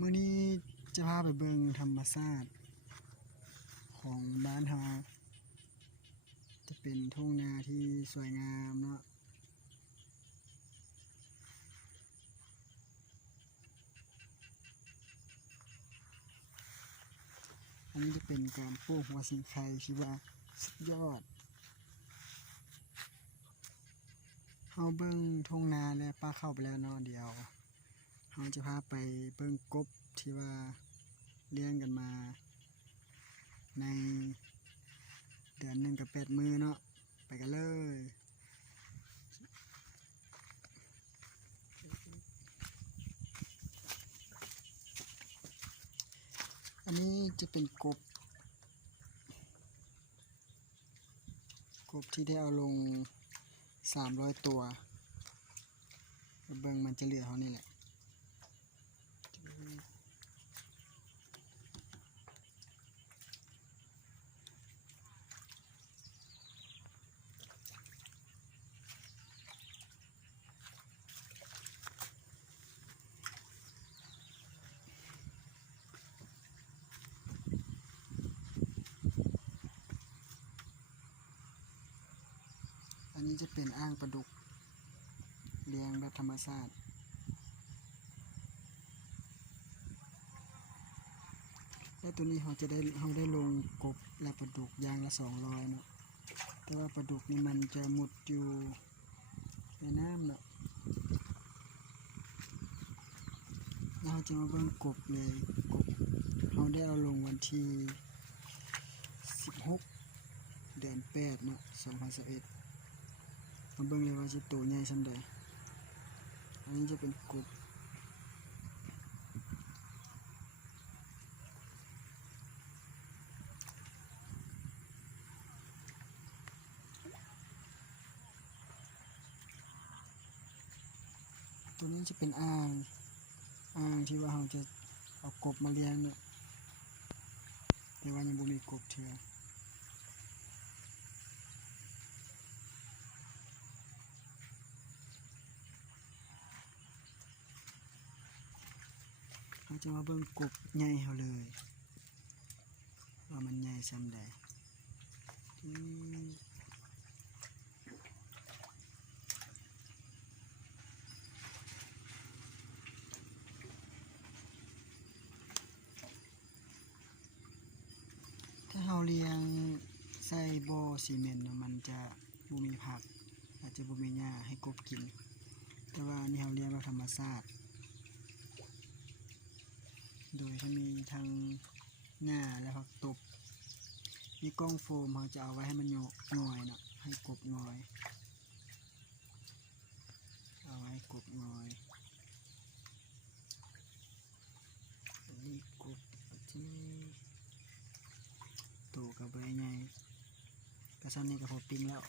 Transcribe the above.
มื้อนี้จะพาไปเบิ่งธรรมชาติของบ้านเฮาจะเป็นทุ่งนาที่สวยงามเนาะอันนี้จะเป็นการปลูกหัวสิงไข่ที่ว่าสุดยอดเฮาเบิ่งทุ่งนาและป้าเข้าไปแล้วเนาะเดี๋ยวเฮาจะพาไปเบิ่งกบที่ว่าเลี้ยงกันมาในเดือนหนึ่งกับ8 มื้อเนาะไปกันเลยอันนี้จะเป็นกบที่ได้เอาลง300 ตัวเบิ่งมันจะเหลือเท่านี้แหละอันนี้จะเป็นอ่างปลาดุกเลี้ยงแบบธรรมชาติและตัวนี้เราได้ลงกบและปลาดุกอย่างละ200เนาะแต่ว่าปลาดุกนี่มันจะมุดอยู่ในน้ำเนาะเราจะมาเบิ่งกบเลยกบเราได้เอาลงวันที่16 เดือน 8เนาะ2021มาเบิ่งเลยว่าจะตัวใหญ่ส่ำใดอันนี้จะเป็นกบตัวนี้จะเป็นอ่างที่ว่าเราจะเอากบมาเลี้ยงเนี่ยแต่ว่ายังบ่มีกบเถื่อเราจะมาเบิ่งกบใหญ่เขาเลยว่ามันใหญ่ส่ำใดถ้าเราเลี้ยงใส่บ่อซีเมนต์มันจะบ่มีผักอาจจะบ่มีหญ้าให้กบกินแต่ว่านี่เราเลี้ยงแบบธรรมชาติโดยที่มีทั้งหญ้าและผักตบมีกล้องโฟมเราจะเอาไว้ให้มันงอยเนาะให้กบงอยเอาไว้กบงอยนี่กบที่โตกับใบใหญ่กระสันนี่ก็พอปิ้งแล้ว